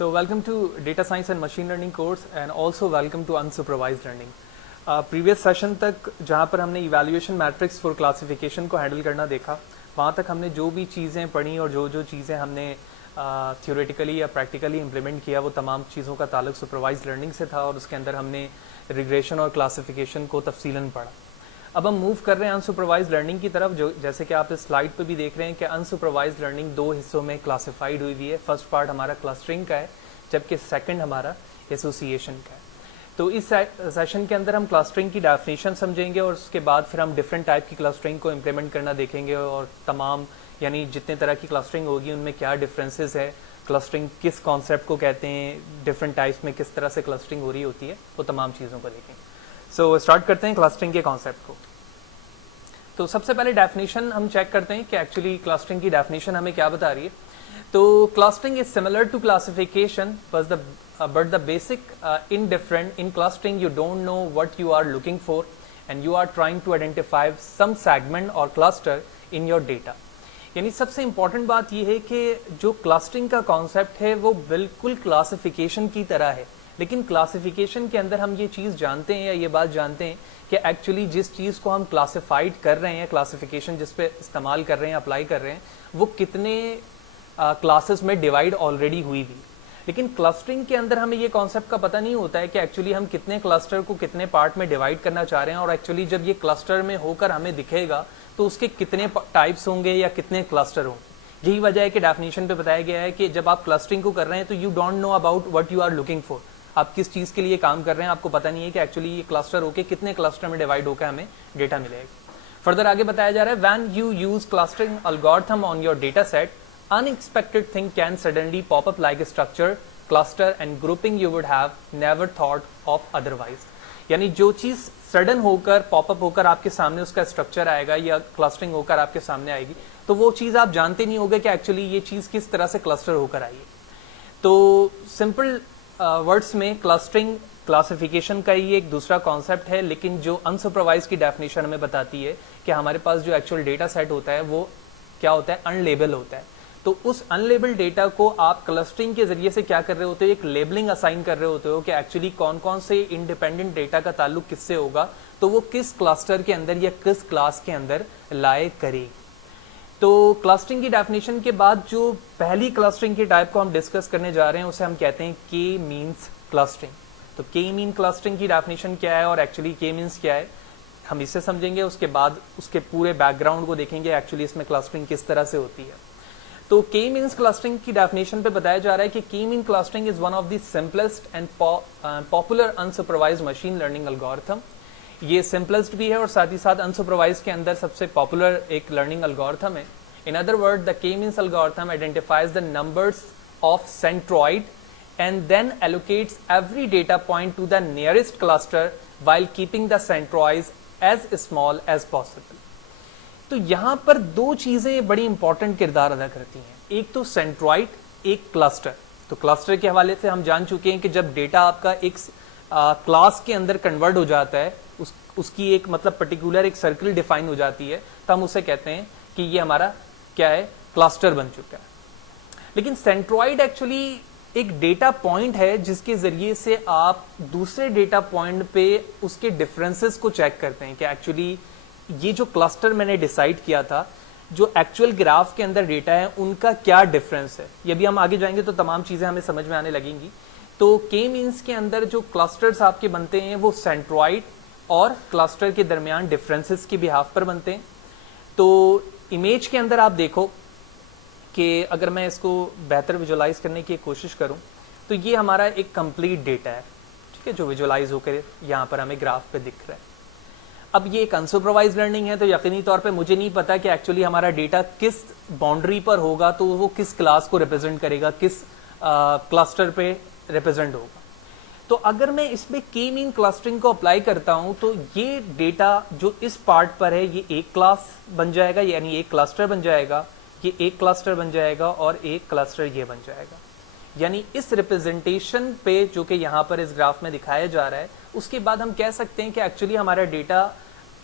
So welcome to Data Science and Machine Learning course and also welcome to Unsupervised Learning. Previous session तक जहाँ पर हमने evaluation matrix for classification को handle करना देखा, वहाँ तक हमने जो भी चीज़ें पढ़ी और जो चीज़ें हमने थियोरेटिकली या प्रैक्टिकली इम्प्लीमेंट किया वो तमाम चीज़ों का ताल्लुक सुपरवाइज्ड लर्निंग से था और उसके अंदर हमने रिग्रेशन और क्लासिफिकेशन को तफसीलन पढ़ा। अब हम मूव कर रहे हैं अनसुपरवाइज्ड लर्निंग की तरफ, जो जैसे कि आप इस स्लाइड पे भी देख रहे हैं कि अनसुपरवाइज्ड लर्निंग दो हिस्सों में क्लासिफाइड हुई है। फर्स्ट पार्ट हमारा क्लस्टरिंग का है, जबकि सेकंड हमारा एसोसिएशन का है। तो इस सेशन के अंदर हम क्लस्टरिंग की डेफिनेशन समझेंगे और उसके बाद फिर हम डिफरेंट टाइप की क्लस्टरिंग को इम्प्लीमेंट करना देखेंगे और तमाम यानी जितने तरह की क्लस्टरिंग होगी उनमें क्या डिफरेंसेस है, क्लस्टरिंग किस कॉन्सेप्ट को कहते हैं, डिफरेंट टाइप्स में किस तरह से क्लस्टरिंग हो रही होती है, वो तमाम चीज़ों को देखेंगे। सो स्टार्ट करते हैं क्लस्टरिंग के कॉन्सेप्ट को। तो सबसे पहले डेफिनेशन हम चेक करते हैं कि एक्चुअली क्लस्टरिंग की डेफिनेशन हमें क्या बता रही है। तो clustering is similar to classification but the basic indifferent in clustering you don't know what you are looking for and you are trying to identify some segment or cluster in your data। यानी सबसे important बात यह है कि जो clustering का concept है वो बिल्कुल क्लासिफिकेशन की तरह है, लेकिन क्लासिफिकेशन के अंदर हम ये चीज़ जानते हैं या ये बात जानते हैं कि एक्चुअली जिस चीज़ को हम क्लासिफाइड कर रहे हैं, क्लासिफिकेशन जिस पे इस्तेमाल कर रहे हैं, अप्लाई कर रहे हैं, वो कितने क्लासेस में डिवाइड ऑलरेडी हुई भी। लेकिन क्लस्टरिंग के अंदर हमें ये कॉन्सेप्ट का पता नहीं होता है कि एक्चुअली हम कितने क्लस्टर को कितने पार्ट में डिवाइड करना चाह रहे हैं और एक्चुअली जब ये क्लस्टर में होकर हमें दिखेगा तो उसके कितने टाइप्स होंगे या कितने क्लस्टर होंगे। यही वजह है कि डेफिनेशन पे बताया गया है कि जब आप क्लस्टरिंग को कर रहे हैं तो you don't know about what you are looking for. आप किस चीज़ के लिए काम कर रहे हैं आपको पता नहीं है कि एक्चुअली ये क्लस्टर होकर कितने क्लस्टर में डिवाइड होकर हमें डेटा मिलेगा। फर्दर आगे बताया जा रहा है, when you use clustering algorithm on your data set, unexpected thing can suddenly pop up like a structure cluster and grouping you would have never thought of otherwise। यानी जो चीज सडन होकर पॉपअप होकर आपके सामने उसका स्ट्रक्चर आएगा या क्लस्टरिंग होकर आपके सामने आएगी तो वो चीज आप जानते नहीं होगे कि एक्चुअली ये चीज किस तरह से क्लस्टर होकर आई है। तो सिंपल वर्ड्स में क्लस्टरिंग क्लासिफिकेशन का ही एक दूसरा कॉन्सेप्ट है, लेकिन जो अनसुपरवाइज की डेफिनेशन हमें बताती है कि हमारे पास जो एक्चुअल डेटा सेट होता है वो क्या होता है, अनलेबल होता है। तो उस अनलेबल्ड डेटा को आप क्लस्टरिंग के जरिए से क्या कर रहे होते हो, एक लेबलिंग असाइन कर रहे होते हो कि एक्चुअली कौन कौन से इंडिपेंडेंट डेटा का ताल्लुक किससे होगा, तो वो किस क्लस्टर के अंदर या किस क्लास के अंदर लाए करेगी। तो क्लस्टरिंग की डेफिनेशन के बाद जो पहली क्लस्टरिंग के टाइप को हम डिस्कस करने जा रहे हैं उसे हम कहते हैं के मीन्स क्लस्टरिंग। तो के मीन क्लस्टरिंग की डेफिनेशन क्या है और एक्चुअली के मीन्स क्या है हम इससे समझेंगे, उसके बाद उसके पूरे बैकग्राउंड को देखेंगे एक्चुअली इसमें क्लस्टरिंग किस तरह से होती है। तो के मीन्स क्लस्टरिंग की डेफिनेशन पे बताया जा रहा है कि के mean clustering is one of the simplest and popular unsupervised machine learning algorithm. ये सिंपलेस्ट भी है और साथ ही साथ अनसुपरवाइज्ड के अंदर सबसे पॉपुलर एक लर्निंग एल्गोरिथम है। In other word, the K means algorithm identifies the numbers of centroid and then allocates every data point to the nearest cluster while keeping the centroids as small as possible। तो यहां पर दो चीजें बड़ी important किरदार अदा करती हैं, एक तो सेंट्रॉइड, एक क्लस्टर। तो क्लस्टर के हवाले से हम जान चुके हैं कि जब डेटा आपका एक क्लास के अंदर कन्वर्ट हो जाता है, उसकी एक मतलब पर्टिकुलर एक सर्किल डिफाइन हो जाती है, तो हम उसे कहते हैं कि ये हमारा क्या है, क्लस्टर बन चुका है। लेकिन सेंट्रॉइड एक्चुअली एक डेटा पॉइंट है जिसके जरिए से आप दूसरे डेटा पॉइंट पे उसके डिफरेंसेस को चेक करते हैं कि एक्चुअली ये जो क्लस्टर मैंने डिसाइड किया था, जो एक्चुअल ग्राफ के अंदर डेटा है उनका क्या डिफरेंस है। ये भी हम आगे जाएंगे तो तमाम चीजें हमें समझ में आने लगेंगी। तो के मीन्स के अंदर जो क्लस्टर्स आपके बनते हैं वो सेंट्रॉइड और क्लस्टर के दरमियान डिफरेंसेस के बिहाफ पर बनते हैं। तो इमेज के अंदर आप देखो कि अगर मैं इसको बेहतर विजुलाइज करने की कोशिश करूं तो ये हमारा एक कंप्लीट डेटा है, ठीक है, जो विजुलाइज होकर यहाँ पर हमें ग्राफ पे दिख रहा है। अब ये एक अनसुपरवाइज्ड लर्निंग है तो यकीनी तौर पे मुझे नहीं पता कि एक्चुअली हमारा डेटा किस बाउंड्री पर होगा, तो वो किस क्लास को रिप्रेजेंट करेगा, किस क्लस्टर पे रिप्रेजेंट होगा। तो अगर मैं इसमें के मीन क्लस्टरिंग को अप्लाई करता हूं तो ये डेटा जो इस पार्ट पर है ये एक क्लास बन जाएगा, यानी एक क्लस्टर बन जाएगा, ये एक क्लस्टर बन जाएगा और एक क्लस्टर ये बन जाएगा। यानी इस रिप्रेजेंटेशन पे जो कि यहाँ पर इस ग्राफ में दिखाया जा रहा है, उसके बाद हम कह सकते हैं कि एक्चुअली हमारा डेटा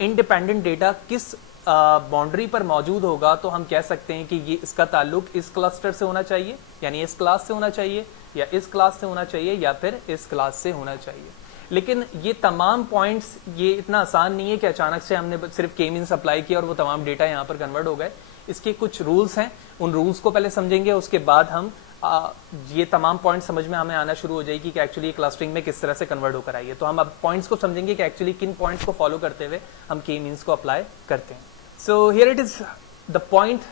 इंडिपेंडेंट डेटा किस बाउंड्री पर मौजूद होगा, तो हम कह सकते हैं कि ये इसका ताल्लुक इस क्लस्टर से होना चाहिए, यानी इस क्लास से होना चाहिए, या इस क्लास से होना चाहिए या फिर इस क्लास से होना चाहिए। लेकिन ये तमाम पॉइंट्स, ये इतना आसान नहीं है कि अचानक से हमने सिर्फ के मीन्स अप्लाई किया और वो तमाम डेटा यहाँ पर कन्वर्ट हो गए। इसके कुछ रूल्स हैं, उन रूल्स को पहले समझेंगे, उसके बाद हम ये तमाम पॉइंट समझ में हमें आना शुरू हो जाएगी कि एक्चुअली क्लस्टरिंग में किस तरह से कन्वर्ट होकर आई है। तो हम अब पॉइंट्स को समझेंगे कि एक्चुअली किन पॉइंट्स को फॉलो करते हुए हम के मीन्स को अप्लाई करते हैं। So here it is the point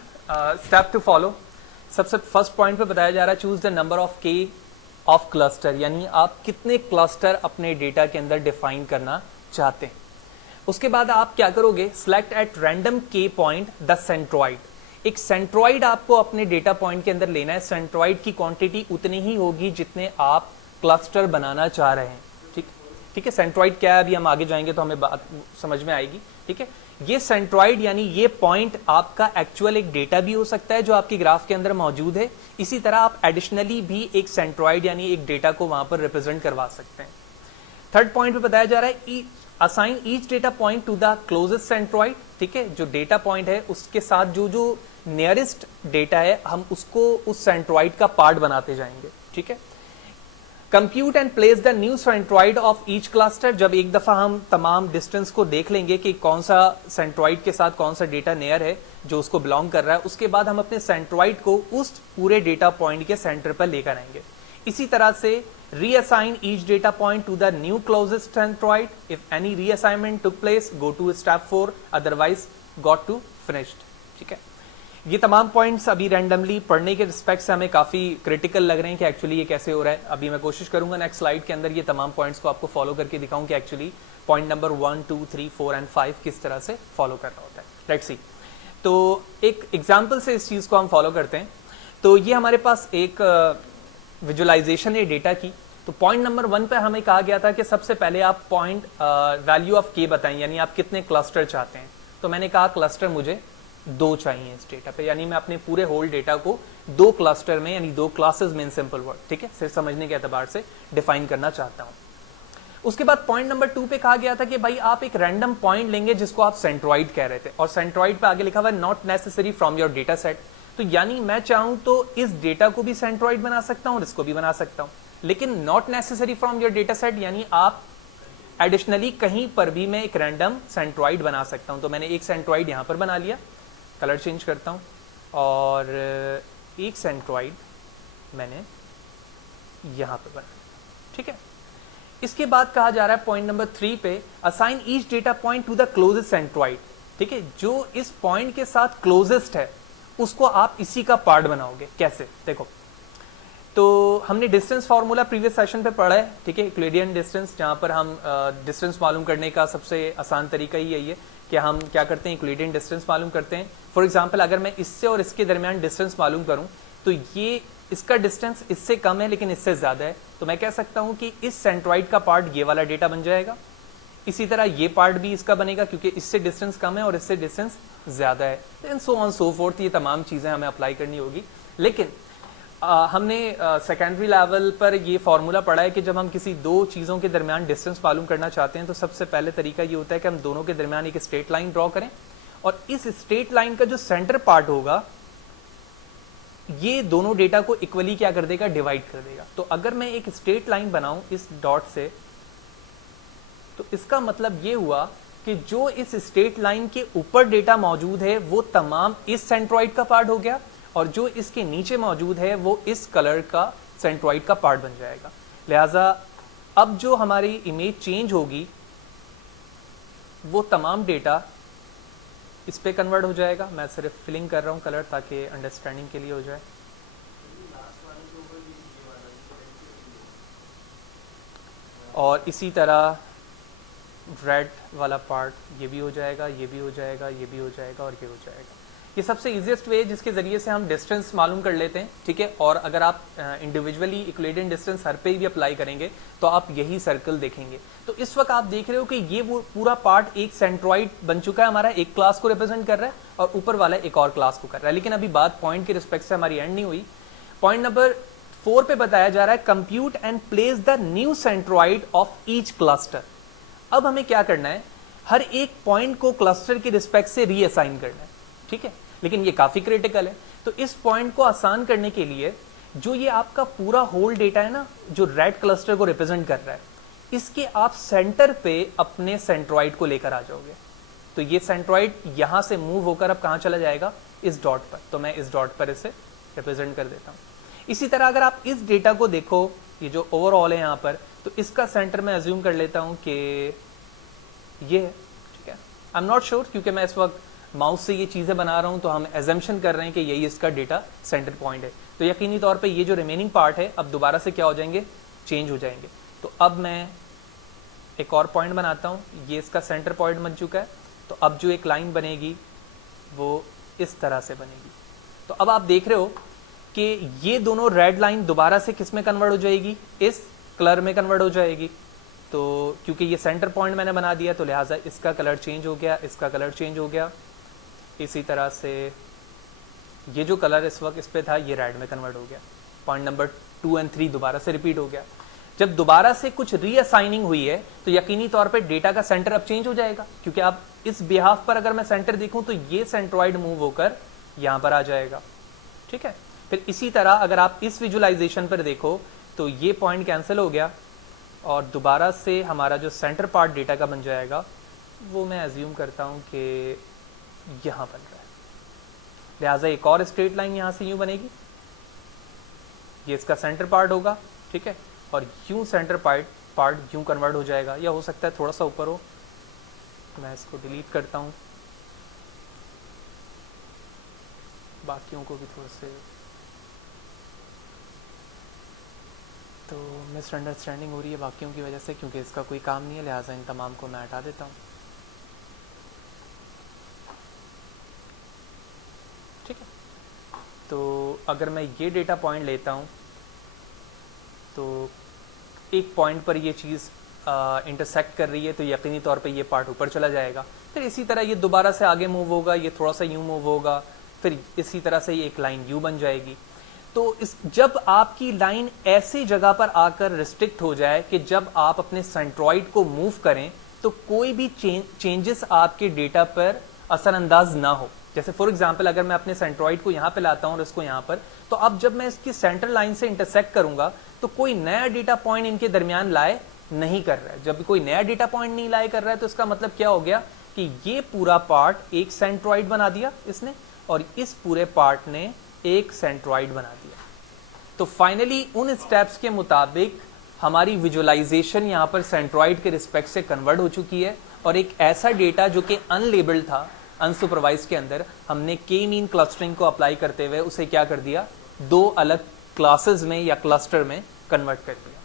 step to follow. सबसे फर्स्ट पॉइंट पे बताया जा रहा है choose the number of K of cluster, यानी आप कितने क्लस्टर अपने डेटा के अंदर डिफाइन करना चाहते हैं। उसके बाद आप क्या करोगे, सिलेक्ट एट रैंडम के पॉइंट द सेंट्रॉइड। एक सेंट्रॉइड आपको अपने डेटा पॉइंट के अंदर लेना है। सेंट्रॉइड की क्वांटिटी उतनी ही होगी जितने आप क्लस्टर बनाना चाह रहे हैं। ठीक है, सेंट्रॉइड क्या है अभी हम आगे जाएंगे तो हमें बात समझ में आएगी। ठीक है, ये सेंट्रॉइड यानी ये पॉइंट आपका एक्चुअल एक डेटा भी हो सकता है जो आपकी ग्राफ के अंदर मौजूद है। इसी तरह आप एडिशनली भी एक सेंट्रॉइड यानी एक डेटा को वहां पर रिप्रेजेंट करवा सकते हैं। थर्ड पॉइंट पे बताया जा रहा है assign each data point two the closest centroid. ठीक है, जो डेटा पॉइंट है उसके साथ जो नियरेस्ट डेटा है हम उसको उस सेंट्रॉइड का पार्ट बनाते जाएंगे। ठीक है, compute and place the new centroid of each cluster. जब एक दफा हम तमाम डिस्टेंस को देख लेंगे कि कौन सा सेंट्रॉइड के साथ कौन सा डेटा नियर है जो उसको बिलोंग कर रहा है, उसके बाद हम अपने सेंट्रॉइड को उस पूरे डेटा पॉइंट के सेंटर पर लेकर आएंगे। इसी तरह से reassign each data point to the new closest centroid. If any reassignment took place, go to step 4, otherwise got to finished. ठीक है, ये तमाम पॉइंट्स अभी रैंडमली पढ़ने के रिस्पेक्ट से हमें काफी क्रिटिकल लग रहे हैं कि एक्चुअली ये कैसे हो रहा है। अभी मैं कोशिश करूंगा नेक्स्ट स्लाइड के अंदर ये तमाम पॉइंट्स को आपको फॉलो करके दिखाऊं कि एक्चुअली पॉइंट नंबर 1, 2, 3, 4 एंड 5 किस तरह से फॉलो करना होता है। Let's see. तो एक एग्जाम्पल से इस चीज को हम फॉलो करते हैं। तो ये हमारे पास एक विजुअलाइजेशन है डेटा की। तो पॉइंट नंबर 1 पे हमें कहा गया था कि सबसे पहले आप पॉइंट वैल्यू ऑफ के बताएं, यानी आप कितने क्लस्टर चाहते हैं। तो मैंने कहा क्लस्टर मुझे 2 चाहिए इस डेटा पे, यानी मैं अपने पूरे होल डेटा को 2 क्लस्टर में यानी 2 क्लासेस में इन सिंपल वर्ड, ठीक है, सिर्फ समझने के एतबार से डिफाइन करना चाहता हूं। उसके बाद पॉइंट नंबर 2 पे कहा गया था कि भाई आप एक रैंडम पॉइंट लेंगे जिसको आप सेंट्रॉइड कह रहे थे, और सेंट्रॉइड पे आगे लिखा हुआ है not necessary from your data set. तो यानी मैं चाहूं तो इस डेटा को भी सेंट्रॉइड बना सकता हूं और इसको भी बना सकता हूं, लेकिन not necessary from your data set यानी आप एडिशनली कहीं पर भी मैं एक रैंडम सेंट्रॉइड बना सकता हूं। तो मैंने एक सेंट्रॉइड यहां पर बना लिया, कलर चेंज करता हूं, और एक सेंट्रॉइड मैंने यहां पर बना। ठीक है, इसके बाद कहा जा रहा है पॉइंट नंबर 3 पे assign each data point two the closest centroid. ठीक है, जो इस पॉइंट के साथ क्लोजेस्ट है उसको आप इसी का पार्ट बनाओगे। कैसे, देखो, तो हमने डिस्टेंस फार्मूला प्रीवियस सेशन पे पढ़ा है। ठीक है, यूक्लिडियन डिस्टेंस, जहां पर हम डिस्टेंस मालूम करने का सबसे आसान तरीका ही यही है कि हम क्या करते हैं, यूक्लिडियन डिस्टेंस मालूम करते हैं। फॉर एग्जांपल अगर मैं इससे और इसके दरमियान डिस्टेंस मालूम करूं तो ये इसका डिस्टेंस इससे कम है लेकिन इससे ज्यादा है, तो मैं कह सकता हूं कि इस सेंट्रॉइड का पार्ट ये वाला डेटा बन जाएगा। इसी तरह ये पार्ट भी इसका बनेगा क्योंकि इससे डिस्टेंस कम है और इससे डिस्टेंस ज्यादा है, and so on so fourth. ये तमाम चीजें हमें अप्लाई करनी होगी। लेकिन हमने सेकेंडरी लेवल पर ये फॉर्मूला पढ़ा है कि जब हम किसी 2 चीजों के दरमियान डिस्टेंस मालूम करना चाहते हैं तो सबसे पहले तरीका ये होता है कि हम दोनों के दरमियान एक स्ट्रेट लाइन ड्रॉ करें, और इस स्ट्रेट लाइन का जो सेंटर पार्ट होगा ये दोनों डेटा को इक्वली क्या कर देगा, डिवाइड कर देगा। तो अगर मैं एक स्ट्रेट लाइन बनाऊं इस डॉट से, तो इसका मतलब ये हुआ कि जो इस स्ट्रेट लाइन के ऊपर डेटा मौजूद है वो तमाम इस सेंट्रॉइड का पार्ट हो गया, और जो इसके नीचे मौजूद है वो इस कलर का सेंट्रॉइड का पार्ट बन जाएगा। लिहाजा अब जो हमारी इमेज चेंज होगी वो तमाम डेटा इस पे कन्वर्ट हो जाएगा। मैं सिर्फ फिलिंग कर रहा हूं कलर ताकि अंडरस्टैंडिंग के लिए हो जाए। और इसी तरह रेड वाला पार्ट ये भी हो जाएगा, ये भी हो जाएगा, ये भी हो जाएगा, और ये हो जाएगा। ये सबसे इजीएस्ट वे जिसके जरिए से हम डिस्टेंस मालूम कर लेते हैं। ठीक है, और अगर आप इंडिविजुअली यूक्लिडियन डिस्टेंस हर पे भी अप्लाई करेंगे तो आप यही सर्कल देखेंगे। तो इस वक्त आप देख रहे हो कि ये वो पूरा पार्ट एक सेंट्रॉइड बन चुका है हमारा, एक क्लास को रिप्रेजेंट कर रहा है, और ऊपर वाला एक और क्लास को कर रहा है। लेकिन अभी बात पॉइंट के रिस्पेक्ट से हमारी एंड नहीं हुई। पॉइंट नंबर 4 पे बताया जा रहा है compute and place the new centroid of each cluster. अब हमें क्या करना है, हर एक पॉइंट को क्लस्टर के रिस्पेक्ट से रीअसाइन करना है। ठीक है, लेकिन ये काफी क्रिटिकल है। तो इस पॉइंट को आसान करने के लिए जो ये आपका पूरा होल डेटा है ना, जो रेड क्लस्टर को रिप्रेजेंट कर रहा है, इसके आप सेंटर पे अपने सेंट्रॉइड को लेकर आ जाओगे। तो ये सेंट्रॉइड यहां से मूव होकर अब कहां चला जाएगा, इस डॉट पर। तो मैं इस डॉट पर इसे रिप्रेजेंट कर देता हूं। इसी तरह अगर आप इस डेटा को देखो, ये जो ओवरऑल है यहां पर, तो इसका सेंटर मैं अज्यूम कर लेता हूं कि ये है। ठीक है, आई एम नॉट श्योर, क्योंकि मैं इस वक्त माउस से ये चीजें बना रहा हूं, तो हम एजम्पशन कर रहे हैं कि यही इसका डेटा सेंटर पॉइंट है। तो यकीनी तौर पे ये जो रिमेनिंग पार्ट है अब दोबारा से क्या हो जाएंगे, चेंज हो जाएंगे। तो अब मैं एक और पॉइंट बनाता हूं, ये इसका सेंटर पॉइंट बन चुका है। तो अब जो एक लाइन बनेगी वो इस तरह से बनेगी। तो अब आप देख रहे हो कि ये दोनों रेड लाइन दोबारा से किस में कन्वर्ट हो जाएगी, इस कलर में कन्वर्ट हो जाएगी। तो क्योंकि ये सेंटर पॉइंट मैंने बना दिया, तो लिहाजा इसका कलर चेंज हो गया, इसका कलर चेंज हो गया। इसी तरह से ये जो कलर इस वक्त इस पे था, ये रेड में कन्वर्ट हो गया। पॉइंट नंबर 2 और 3 दोबारा से रिपीट हो गया। जब दोबारा से कुछ रीअसाइनिंग हुई है, तो यकीनी तौर पे डेटा का सेंटर अब चेंज हो जाएगा, क्योंकि आप इस बिहाफ पर अगर मैं सेंटर देखूं तो ये सेंट्रॉइड मूव होकर यहां पर आ जाएगा। ठीक है, फिर इसी तरह अगर आप इस विजुअलाइजेशन पर देखो तो ये पॉइंट कैंसिल हो गया और दोबारा से हमारा जो सेंटर पार्ट डेटा का बन जाएगा वो मैं अज्यूम करता हूं कि यहां बन रहा है। लिहाजा एक और स्ट्रेट लाइन यहां से यूं बनेगी, ये इसका सेंटर पार्ट होगा। ठीक है, और यूं सेंटर पार्ट यूं कन्वर्ट हो जाएगा, या हो सकता है थोड़ा सा ऊपर हो। मैं इसको डिलीट करता हूं, बाकियों को भी थोड़ा से, तो मिसअंडरस्टैंडिंग हो रही है बाकियों की वजह से, क्योंकि इसका कोई काम नहीं है, लिहाजा इन तमाम को मैं हटा देता हूं। ठीक है, तो अगर मैं ये डेटा पॉइंट लेता हूं तो एक पॉइंट पर ये चीज़ इंटरसेक्ट कर रही है, तो यकीनी तौर पे ये पार्ट ऊपर चला जाएगा। फिर इसी तरह ये दोबारा से आगे मूव होगा, ये थोड़ा सा यूं मूव होगा, फिर इसी तरह से ये एक लाइन यू बन जाएगी। तो जब आपकी लाइन ऐसी जगह पर आकर रिस्ट्रिक्ट हो जाए कि जब आप अपने सेंट्रॉइड को मूव करें तो कोई भी चेंजेस आपके डेटा पर असरअंदाज ना हो। जैसे फॉर एग्जांपल अगर मैं अपने सेंट्रॉइड को यहाँ पे लाता हूँ और इसको यहाँ पर, तो अब जब मैं इसकी सेंटर लाइन से इंटरसेक्ट करूंगा तो कोई नया डेटा पॉइंट इनके दरमियान लाए नहीं कर रहा है। जब कोई नया डेटा पॉइंट नहीं लाए कर रहा है तो इसका मतलब क्या हो गया कि ये पूरा पार्ट एक सेंट्रॉइड बना दिया इसने, और इस पूरे पार्ट ने एक सेंट्रॉइड बना दिया। तो फाइनली उन स्टेप्स के मुताबिक हमारी विजुअलाइजेशन यहाँ पर सेंट्रॉइड के रिस्पेक्ट से कन्वर्ट हो चुकी है, और एक ऐसा डेटा जो कि अनलेबल्ड था अनसुपरवाइज के अंदर, हमने के मीन क्लस्टरिंग को अप्लाई करते हुए उसे क्या कर दिया, दो अलग क्लासेस में या क्लस्टर में कन्वर्ट कर दिया।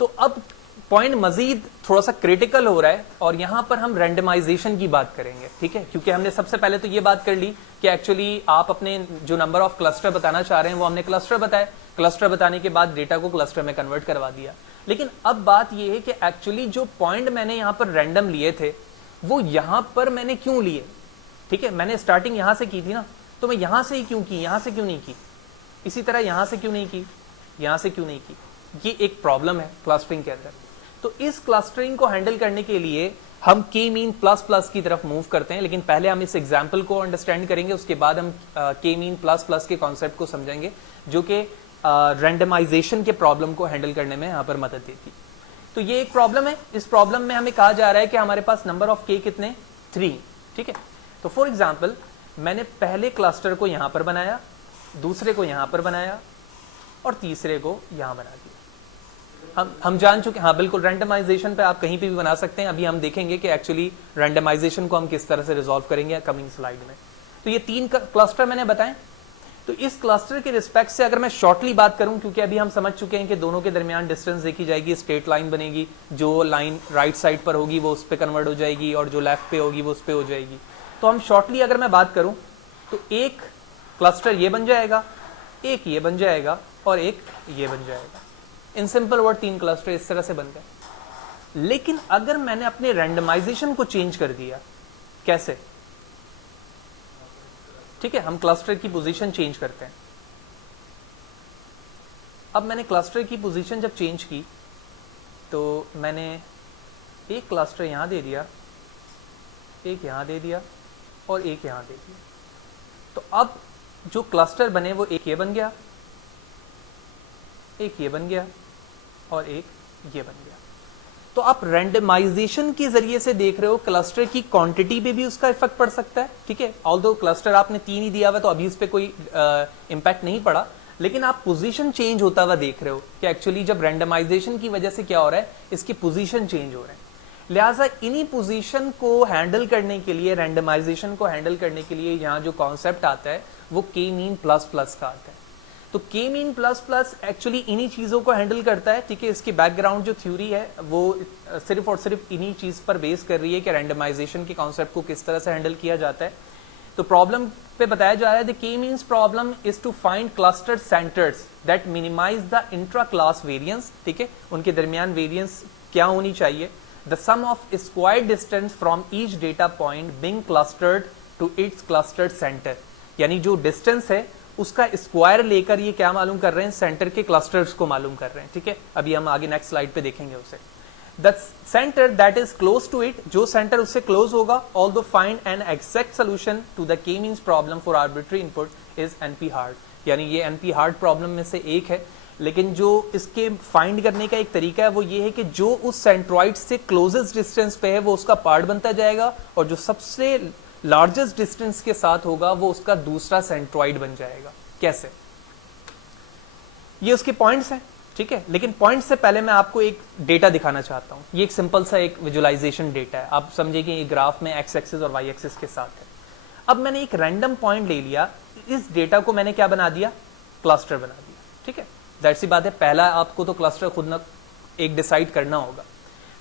तो अब पॉइंट मजीद थोड़ा सा क्रिटिकल हो रहा है, और यहां पर हम रैंडमाइजेशन की बात करेंगे। ठीक है, क्योंकि हमने सबसे पहले तो ये बात कर ली कि एक्चुअली आप अपने जो नंबर ऑफ क्लस्टर बताना चाह रहे हैं वो हमने क्लस्टर बताए, क्लस्टर बताने के बाद डेटा को क्लस्टर में कन्वर्ट करवा दिया। लेकिन अब बात यह है कि एक्चुअली जो पॉइंट मैंने यहां पर रैंडम लिए थे वो यहां पर मैंने क्यों लिए। ठीक है, मैंने स्टार्टिंग यहां से की थी ना, तो मैं यहां से ही क्यों की, यहां से क्यों नहीं की, इसी तरह यहां से क्यों नहीं की, यहां से क्यों नहीं की। ये एक प्रॉब्लम है क्लस्टरिंग के अंदर। तो इस क्लस्टरिंग को हैंडल करने के लिए हम के मीन प्लस प्लस की तरफ मूव करते हैं, लेकिन पहले हम इस एग्जाम्पल को अंडरस्टैंड करेंगे, उसके बाद हम के मीन प्लस प्लस के कॉन्सेप्ट को समझेंगे, जो कि रैंडमाइजेशन के प्रॉब्लम को हैंडल करने में यहाँ पर मदद देती। तो ये एक प्रॉब्लम है, इस प्रॉब्लम में हमें कहा जा रहा है कि हमारे पास नंबर ऑफ के कितने, 3। ठीक है, तो फॉर एग्जाम्पल मैंने पहले क्लस्टर को यहां पर बनाया, दूसरे को यहां पर बनाया, और तीसरे को यहां बना दिया। हम जान चुके, हाँ बिल्कुल, रैंडमाइजेशन पे आप कहीं पे भी बना सकते हैं। अभी हम देखेंगे कि एक्चुअली रैंडमाइजेशन को हम किस तरह से रिजॉल्व करेंगे कमिंग स्लाइड में। तो ये 3 क्लस्टर मैंने बताए। तो इस क्लस्टर के रिस्पेक्ट से अगर मैं शॉर्टली बात करूं, क्योंकि अभी हम समझ चुके हैं कि दोनों के दरमियान डिस्टेंस देखी जाएगी, स्ट्रेट लाइन बनेगी, जो लाइन राइट साइड पर होगी वो उस पर कन्वर्ट हो जाएगी, और जो लेफ्ट पे होगी वो उस पर हो जाएगी। तो हम शॉर्टली अगर मैं बात करूं तो एक क्लस्टर ये बन जाएगा, एक ये बन जाएगा, और एक ये बन जाएगा। इन सिंपल वर्ड 3 क्लस्टर इस तरह से बन गए। लेकिन अगर मैंने अपने रैंडमाइजेशन को चेंज कर दिया, कैसे? ठीक है, हम क्लस्टर की पोजीशन चेंज करते हैं। अब मैंने क्लस्टर की पोजीशन जब चेंज की तो मैंने एक क्लस्टर यहां दे दिया, एक यहां दे दिया, और एक यहां दे दिया। तो अब जो क्लस्टर बने वो एक ये बन गया, एक ये बन गया और एक ये बन गया। तो आप रैंडमाइजेशन के जरिए से देख रहे हो क्लस्टर की क्वांटिटी पे भी उसका इफेक्ट पड़ सकता है, ठीक है। ऑल्दो क्लस्टर आपने 3 ही दिया हुआ तो अभी उस पर कोई इम्पैक्ट नहीं पड़ा, लेकिन आप पोजीशन चेंज होता हुआ देख रहे हो कि एक्चुअली जब रैंडमाइजेशन की वजह से क्या हो रहा है, इसकी पोजीशन चेंज हो रहे हैं। लिहाजा इन्हीं पोजीशन को हैंडल करने के लिए, रैंडमाइजेशन को हैंडल करने के लिए यहाँ जो कॉन्सेप्ट आता है वो के मीन प्लस प्लस का आता है। तो के मीन प्लस प्लस एक्चुअली इन्हीं चीज़ों को हैंडल करता है, ठीक है। इसकी बैकग्राउंड जो थ्योरी है वो सिर्फ और सिर्फ इन्हीं चीज़ पर बेस कर रही है कि रैंडमाइजेशन के कॉन्सेप्ट को किस तरह से हैंडल किया जाता है। तो प्रॉब्लम पे बताया जा रहा है the K means problem is to find cluster centers that minimize the intra class variance, ठीक है, उनके दरमियान वेरियंस क्या होनी चाहिए। The sum of square distance from each data point being clustered to its clustered center, यानी जो distance है उसका स्क्वायर लेकर ये क्या मालूम कर रहे हैं, सेंटर के क्लस्टर्स को मालूम कर रहे हैं, ठीक है। अभी हम आगे नेक्स्ट स्लाइड पे देखेंगे उसे। The centre that is close to it, जो सेंटर उससे क्लोज होगा, although find an exact solution to the K means problem for arbitrary input is NP hard, यानी ये एनपी हार्ड प्रॉब्लम में से एक है। लेकिन जो इसके फाइंड करने का एक तरीका है वो ये है कि जो उस सेंट्रॉइड से क्लोजेस्ट डिस्टेंस पे है वो उसका पार्ट बनता जाएगा, और जो सबसे लार्जेस्ट डिस्टेंस के साथ होगा वो उसका दूसरा सेंट्रॉइड बन जाएगा। कैसे? ये उसके पॉइंट्स हैं, ठीक है। लेकिन पॉइंट से पहले मैं आपको एक डेटा दिखाना चाहता हूं। ये एक सिंपल सा एक विजुअलाइजेशन डेटा है। आप समझिए कि ये ग्राफ में एक्स एक्सिस और वाई एक्सिस के साथ है। अब मैंने एक रैंडम पॉइंट ले लिया, इस डेटा को मैंने क्या बना दिया, क्लस्टर बना दिया, ठीक है। दैट सी बात है, पहला आपको तो क्लस्टर खुद ना एक डिसाइड करना होगा।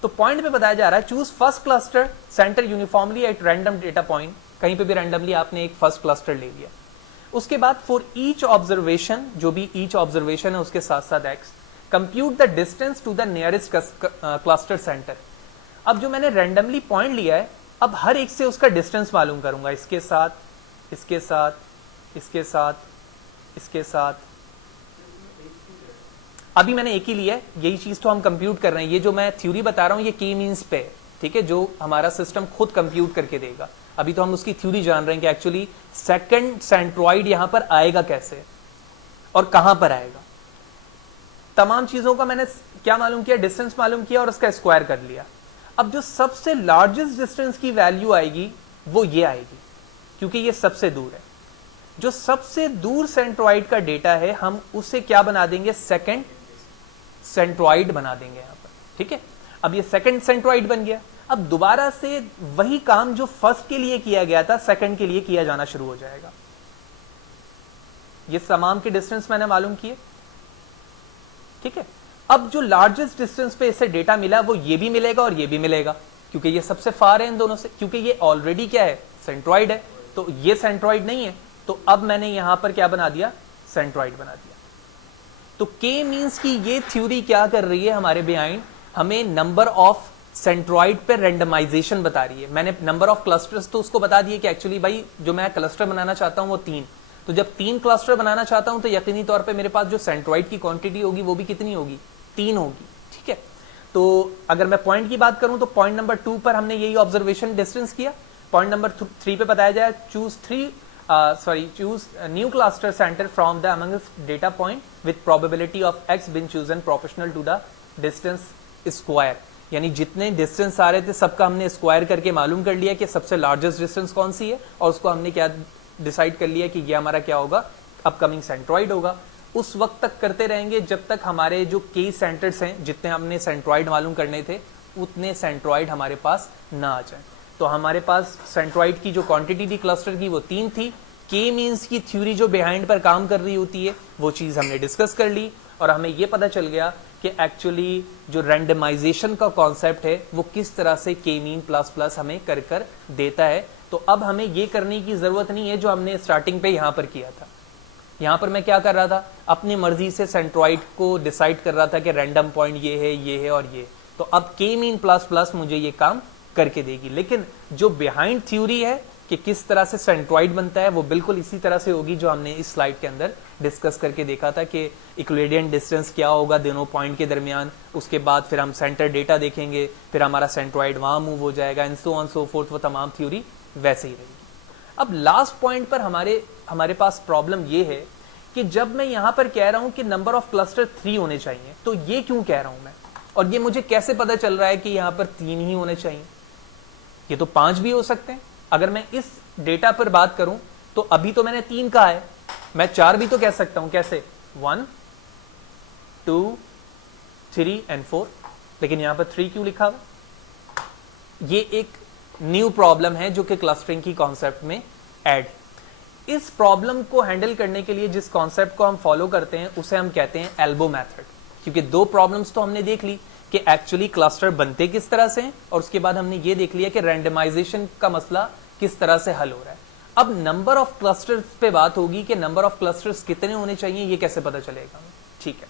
तो पॉइंट पे बताया जा रहा है choose first cluster centre uniformly at random data point, कहीं पे भी रैंडमली आपने एक फर्स्ट क्लस्टर ले लिया। उसके बाद फॉर ईच ऑब्जर्वेशन, जो भी ईच ऑब्जर्वेशन है उसके साथ साथ X, compute the distance to the nearest cluster center. अब जो मैंने रैंडमली पॉइंट लिया है, अब हर एक से उसका डिस्टेंस मालूम करूंगा, इसके साथ, इसके साथ, इसके साथ, इसके साथ। अभी मैंने एक ही लिया है, यही चीज तो हम कंप्यूट कर रहे हैं। ये जो मैं थ्योरी बता रहा हूं ये के मीन्स पे है, ठीक है, जो हमारा सिस्टम खुद कंप्यूट करके देगा। अभी तो हम उसकी थ्योरी जान रहे हैं कि एक्चुअली सेकंड सेंट्रॉइड यहां पर आएगा कैसे और कहां पर आएगा। तमाम चीजों का मैंने क्या मालूम किया, डिस्टेंस मालूम किया और उसका स्क्वायर कर लिया। अब जो सबसे लार्जेस्ट डिस्टेंस की वैल्यू आएगी वो ये आएगी, क्योंकि ये सबसे दूर है। जो सबसे दूर सेंट्रॉइड का डेटा है हम उसे क्या बना देंगे, सेकंड सेंट्रॉइड बना देंगे यहां पर, ठीक है। अब ये सेकंड सेंट्रॉइड बन गया। अब दोबारा से वही काम जो फर्स्ट के लिए किया गया था सेकंड के लिए किया जाना शुरू हो जाएगा। ये तमाम के डिस्टेंस मैंने मालूम किए, ठीक है। अब जो लार्जेस्ट डिस्टेंस पे इसे डेटा मिला वो ये भी मिलेगा और ये भी मिलेगा, क्योंकि ये सबसे फार है इन दोनों से, क्योंकि ये ऑलरेडी क्या है, सेंट्रॉइड है। तो ये सेंट्रॉइड नहीं है, तो अब मैंने यहां पर क्या बना दिया, सेंट्रॉइड बना दिया। तो के मींस की ये थ्योरी क्या कर रही है हमारे बिहाइंड, हमें नंबर ऑफ सेंट्रॉइड पे रेंडमाइजेशन बता रही है। मैंने नंबर ऑफ क्लस्टर्स तो उसको बता दिए कि एक्चुअली भाई जो मैं क्लस्टर बनाना चाहता हूं वो 3, तो जब 3 क्लस्टर बनाना चाहता हूं तो यकीनी तौर पे मेरे पास जो सेंट्रॉइड की क्वांटिटी होगी वो भी कितनी होगी, 3 होगी, ठीक है। तो अगर मैं पॉइंट की बात करूं तो पॉइंट नंबर 2 पर हमने यही ऑब्जर्वेशन डिस्टेंस किया। पॉइंट नंबर 3 पे बताया जाए choose new cluster center from the amongst data point with probability of X being chosen proportional to the distance square, यानी जितने डिस्टेंस आ रहे थे सबका हमने स्क्वायर करके मालूम कर लिया कि सबसे लार्जेस्ट डिस्टेंस कौन सी है, और उसको हमने क्या डिसाइड कर लिया कि ये हमारा क्या होगा, अपकमिंग सेंट्रॉइड होगा। उस वक्त तक करते रहेंगे जब तक हमारे जो के सेंटर्स हैं, जितने हमने सेंट्रॉइड मालूम करने थे उतने सेंट्रॉइड हमारे पास ना आ जाए। तो हमारे पास सेंट्रॉइड की जो क्वांटिटी थी क्लस्टर की वो 3 थी। के मीन्स की थ्योरी जो बिहाइंड पर काम कर रही होती है वो चीज हमने डिस्कस कर ली, और हमें ये पता चल गया कि एक्चुअली जो रैंडमाइजेशन का कॉन्सेप्ट है वो किस तरह से के मीन प्लस प्लस हमें कर कर देता है। तो अब हमें ये करने की जरूरत नहीं है जो हमने स्टार्टिंग पे यहां पर किया था। यहां पर मैं क्या कर रहा था, अपनी मर्जी से सेंट्रॉइड को डिसाइड कर रहा था कि रैंडम पॉइंट ये है और ये, तो अब के मीन प्लस प्लस मुझे ये काम करके देगी। लेकिन जो बिहाइंड थ्योरी है कि किस तरह से सेंट्रॉइड बनता है वो बिल्कुल इसी तरह से होगी जो हमने इस स्लाइड के अंदर डिस्कस करके देखा था कि इक्विलिब्रियम डिस्टेंस क्या होगा दोनों पॉइंट के दरमियान। उसके बाद फिर हम सेंटर डेटा देखेंगे, फिर हमारा सेंट्रॉइड वहां मूव हो जाएगा, and so on so fourth. वो तमाम थ्योरी वैसे ही रहेगी। अब लास्ट पॉइंट पर हमारे पास प्रॉब्लम ये है कि जब मैं यहां पर कह रहा हूं कि नंबर ऑफ क्लस्टर 3 होने चाहिए, तो ये क्यों कह रहा हूं मैं, और ये मुझे कैसे पता चल रहा है कि यहां पर 3 ही होने चाहिए? ये तो 5 भी हो सकते हैं। अगर मैं इस डेटा पर बात करूं तो अभी तो मैंने 3 कहा है, मैं 4 भी तो कह सकता हूं। कैसे? 1 2 3 एंड 4, लेकिन यहां पर 3 क्यों लिखा हुआ? ये एक न्यू प्रॉब्लम है जो कि क्लस्टरिंग की कॉन्सेप्ट में ऐड। इस प्रॉब्लम को हैंडल करने के लिए जिस कॉन्सेप्ट को हम फॉलो करते हैं उसे हम कहते हैं एल्बो मेथड। क्योंकि 2 प्रॉब्लम्स तो हमने देख ली कि एक्चुअली क्लस्टर बनते किस तरह से हैं, और उसके बाद हमने ये देख लिया कि रैंडमाइजेशन का मसला किस तरह से हल हो रहा है। अब नंबर ऑफ क्लस्टर्स पे बात होगी कि नंबर ऑफ क्लस्टर्स कितने होने चाहिए, ये कैसे पता चलेगा? ठीक है,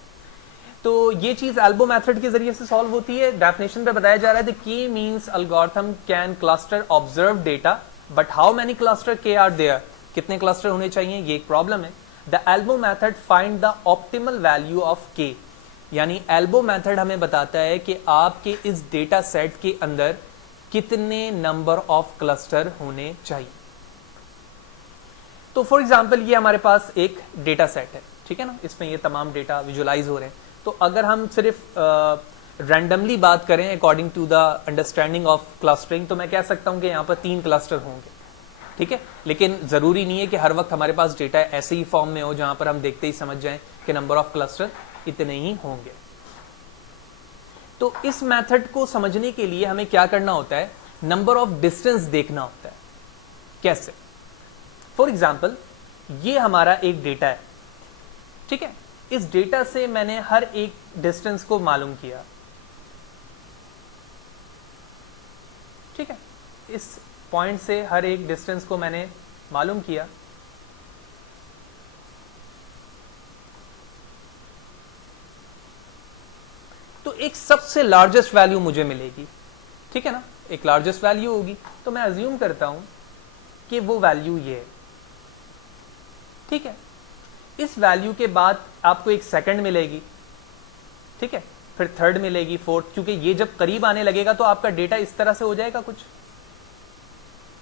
तो ये चीज एल्बो मेथड के जरिए से सॉल्व होती है। डेफिनेशन पे बताया जा रहा है के means algorithm can cluster observe data, but how many cluster के आर देयर, कितने क्लस्टर होने चाहिए, ये एक प्रॉब्लम है। The elbow method find the optimal value of के, यानी एल्बो मेथड हमें बताता है कि आपके इस डेटा सेट के अंदर कितने नंबर ऑफ क्लस्टर होने चाहिए। तो फॉर एग्जांपल ये हमारे पास एक डेटा सेट है, ठीक है ना, इसमें ये तमाम डेटा विजुलाइज हो रहे हैं। तो अगर हम सिर्फ रैंडमली बात करें according to the understanding of clustering, तो मैं कह सकता हूं कि यहां पर 3 क्लस्टर होंगे, ठीक है। लेकिन जरूरी नहीं है कि हर वक्त हमारे पास डेटा ऐसे ही फॉर्म में हो जहां पर हम देखते ही समझ जाएं कि नंबर ऑफ क्लस्टर इतने ही होंगे। तो इस मेथड को समझने के लिए हमें क्या करना होता है? नंबर ऑफ डिस्टेंस देखना होता है। कैसे? फॉर एग्जाम्पल ये हमारा एक डेटा है, ठीक है। इस डेटा से मैंने हर एक डिस्टेंस को मालूम किया, ठीक है। इस पॉइंट से हर एक डिस्टेंस को मैंने मालूम किया। तो एक सबसे लार्जेस्ट वैल्यू मुझे मिलेगी, ठीक है ना, एक लार्जेस्ट वैल्यू होगी। तो मैं अज्यूम करता हूं कि वो वैल्यू ये है, ठीक है। इस वैल्यू के बाद आपको एक सेकंड मिलेगी, ठीक है, फिर थर्ड मिलेगी, फोर्थ, क्योंकि ये जब करीब आने लगेगा तो आपका डेटा इस तरह से हो जाएगा, कुछ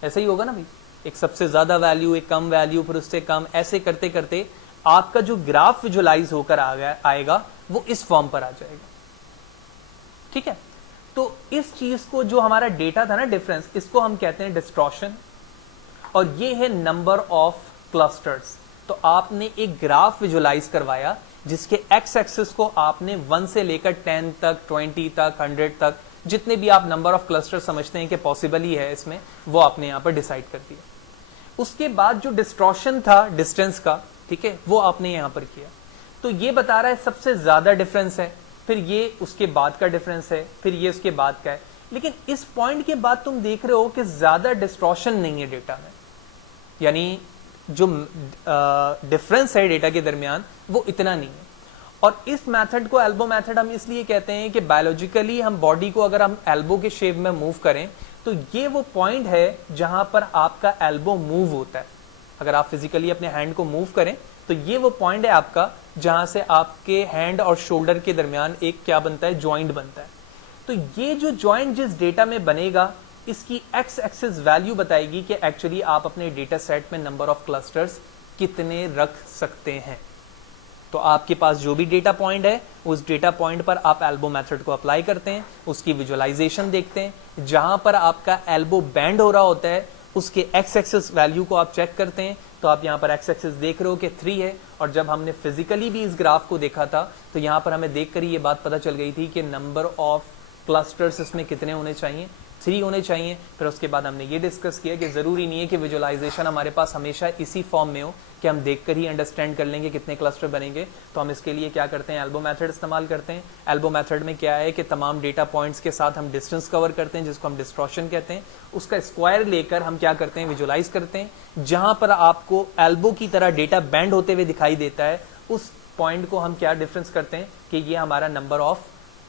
ऐसे ही होगा ना भाई। एक सबसे ज्यादा वैल्यू, एक कम वैल्यू, फिर उससे कम, ऐसे करते करते आपका जो ग्राफ विजुलाइज होकर आएगा वो इस फॉर्म पर आ जाएगा, ठीक है। तो इस चीज को, जो हमारा डेटा था ना डिफरेंस, इसको हम कहते हैं डिस्टॉर्शन, और ये है नंबर ऑफ क्लस्टर्स। तो आपने एक ग्राफ विजुलाइज करवाया जिसके एक्स एक्सिस को आपने 1 से लेकर 10 तक, 20 तक, 100 तक, जितने भी आप नंबर ऑफ क्लस्टर समझते हैं कि पॉसिबल ही है इसमें, वो आपने यहां पर डिसाइड कर दिया। उसके बाद जो डिस्टॉर्शन था डिस्टेंस का, ठीक है, वो आपने यहां पर किया। तो ये बता रहा है सबसे ज्यादा डिफरेंस है, फिर ये उसके बाद का डिफरेंस है, फिर ये उसके बाद का है। लेकिन इस पॉइंट के बाद तुम देख रहे हो कि ज्यादा डिस्टॉर्शन नहीं है डेटा में, यानी जो डिफरेंस है डेटा के दरमियान वो इतना नहीं है। और इस मेथड को एल्बो मेथड हम इसलिए कहते हैं कि बायोलॉजिकली हम बॉडी को अगर हम एल्बो के शेप में मूव करें तो ये वो पॉइंट है जहां पर आपका एल्बो मूव होता है। अगर आप फिजिकली अपने हैंड को मूव करें तो ये वो पॉइंट है आपका जहां से आपके हैंड और शोल्डर के दरमियान एक क्या बनता है, ज्वाइंट बनता है। तो ये जो ज्वाइंट जिस डेटा में बनेगा, इसकी एक्स एक्सिस वैल्यू बताएगी कि एक्चुअली आप अपने डेटा सेट में नंबर ऑफ क्लस्टर्स कितने रख सकते हैं। तो आपके पास जो भी डेटा पॉइंट है उस डेटा पॉइंट पर आप एल्बो मेथड को अप्लाई करते हैं, उसकी विजुअलाइजेशन देखते हैं, जहां पर आपका एल्बो बैंड हो रहा होता है उसके एक्स एक्सिस वैल्यू को आप चेक करते हैं। तो आप यहाँ पर एक्स एक्सिस देख रहे हो कि 3 है, और जब हमने फिजिकली भी इस ग्राफ को देखा था तो यहाँ पर हमें देखकर ही ये बात पता चल गई थी कि नंबर ऑफ क्लस्टर्स इसमें कितने होने चाहिए, 3 होने चाहिए। फिर उसके बाद हमने ये डिस्कस किया कि जरूरी नहीं है कि विजुअलाइजेशन हमारे पास हमेशा इसी फॉर्म में हो कि हम देखकर ही अंडरस्टैंड कर लेंगे कितने क्लस्टर बनेंगे। तो हम इसके लिए क्या करते हैं, एल्बो मेथड इस्तेमाल करते हैं। एल्बो मेथड में क्या है कि तमाम डेटा पॉइंट्स के साथ हम डिस्टेंस कवर करते हैं, जिसको हम डिस्टॉर्शन कहते हैं। उसका स्क्वायर लेकर हम क्या करते हैं, विजुअलाइज करते हैं। जहां पर आपको एल्बो की तरह डेटा बैंड होते हुए दिखाई देता है, उस पॉइंट को हम क्या डिफरेंस करते हैं कि ये हमारा नंबर ऑफ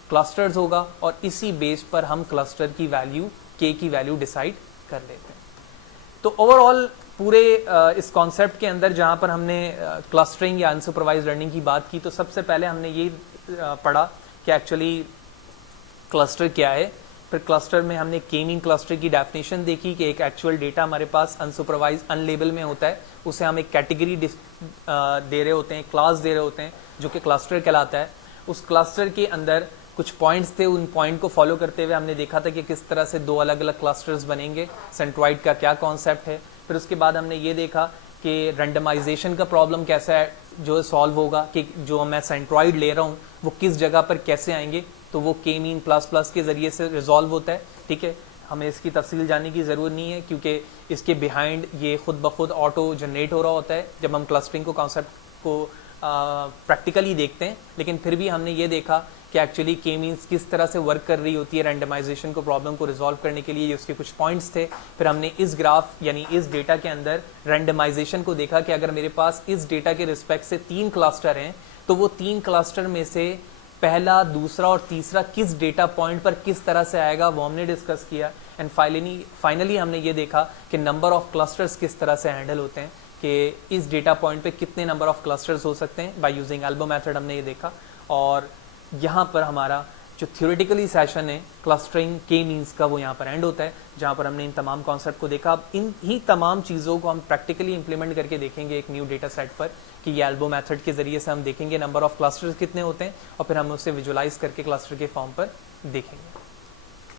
क्लस्टर्स होगा, और इसी बेस पर हम क्लस्टर की वैल्यू, के की वैल्यू डिसाइड कर लेते हैं। तो ओवरऑल पूरे इस कॉन्सेप्ट के अंदर जहां पर हमने क्लस्टरिंग या अनसुपरवाइज्ड लर्निंग की बात की, तो सबसे पहले हमने ये पढ़ा कि एक्चुअली क्लस्टर क्या है। फिर क्लस्टर में हमने के मीन क्लस्टर की डेफिनेशन देखी कि एक एक्चुअल डेटा हमारे पास अनसुपरवाइज अनलेबल में होता है, उसे हम एक कैटेगरी दे रहे होते हैं, क्लास दे रहे होते हैं जो कि क्लस्टर कहलाता है। उस क्लस्टर के अंदर कुछ पॉइंट्स थे, उन पॉइंट को फॉलो करते हुए हमने देखा था कि किस तरह से दो अलग अलग क्लस्टर्स बनेंगे, सेंट्रॉइड का क्या कॉन्सेप्ट है। फिर उसके बाद हमने ये देखा कि रैंडमाइजेशन का प्रॉब्लम कैसा है जो सॉल्व होगा, कि जो मैं सेंट्रॉइड ले रहा हूँ वो किस जगह पर कैसे आएंगे, तो वो के मीन प्लस प्लस के ज़रिए से रिजॉल्व होता है। ठीक है, हमें इसकी तफसील जानने की ज़रूरत नहीं है क्योंकि इसके बिहाइंड ये खुद ब खुद ऑटो जनरेट हो रहा होता है जब हम क्लस्टरिंग को कॉन्सेप्ट को प्रैक्टिकली देखते हैं। लेकिन फिर भी हमने ये देखा कि एक्चुअली के मीन्स किस तरह से वर्क कर रही होती है रैंडमाइजेशन को, प्रॉब्लम को रिजॉल्व करने के लिए। ये उसके कुछ पॉइंट्स थे। फिर हमने इस ग्राफ यानी इस डेटा के अंदर रैंडमाइजेशन को देखा कि अगर मेरे पास इस डेटा के रिस्पेक्ट से 3 क्लस्टर हैं तो वो 3 क्लस्टर में से पहला, दूसरा और तीसरा किस डेटा पॉइंट पर किस तरह से आएगा वो हमने डिस्कस किया। एंड फाइनली हमने ये देखा कि नंबर ऑफ क्लस्टर्स किस तरह से हैंडल होते हैं, कि इस डेटा पॉइंट पे कितने नंबर ऑफ क्लस्टर्स हो सकते हैं बाय यूजिंग एल्बो मेथड हमने ये देखा। और यहाँ पर हमारा जो थ्योरेटिकली सेशन है क्लस्टरिंग के मीन्स का वो यहाँ पर एंड होता है, जहाँ पर हमने इन तमाम कॉन्सेप्ट को देखा। अब इन ही तमाम चीज़ों को हम प्रैक्टिकली इंप्लीमेंट करके देखेंगे एक न्यू डेटा सेट पर, कि ये एल्बो मेथड के ज़रिए से हम देखेंगे नंबर ऑफ क्लस्टर्स कितने होते हैं और फिर हम उसे विजुलाइज करके क्लस्टर के फॉर्म पर देखेंगे।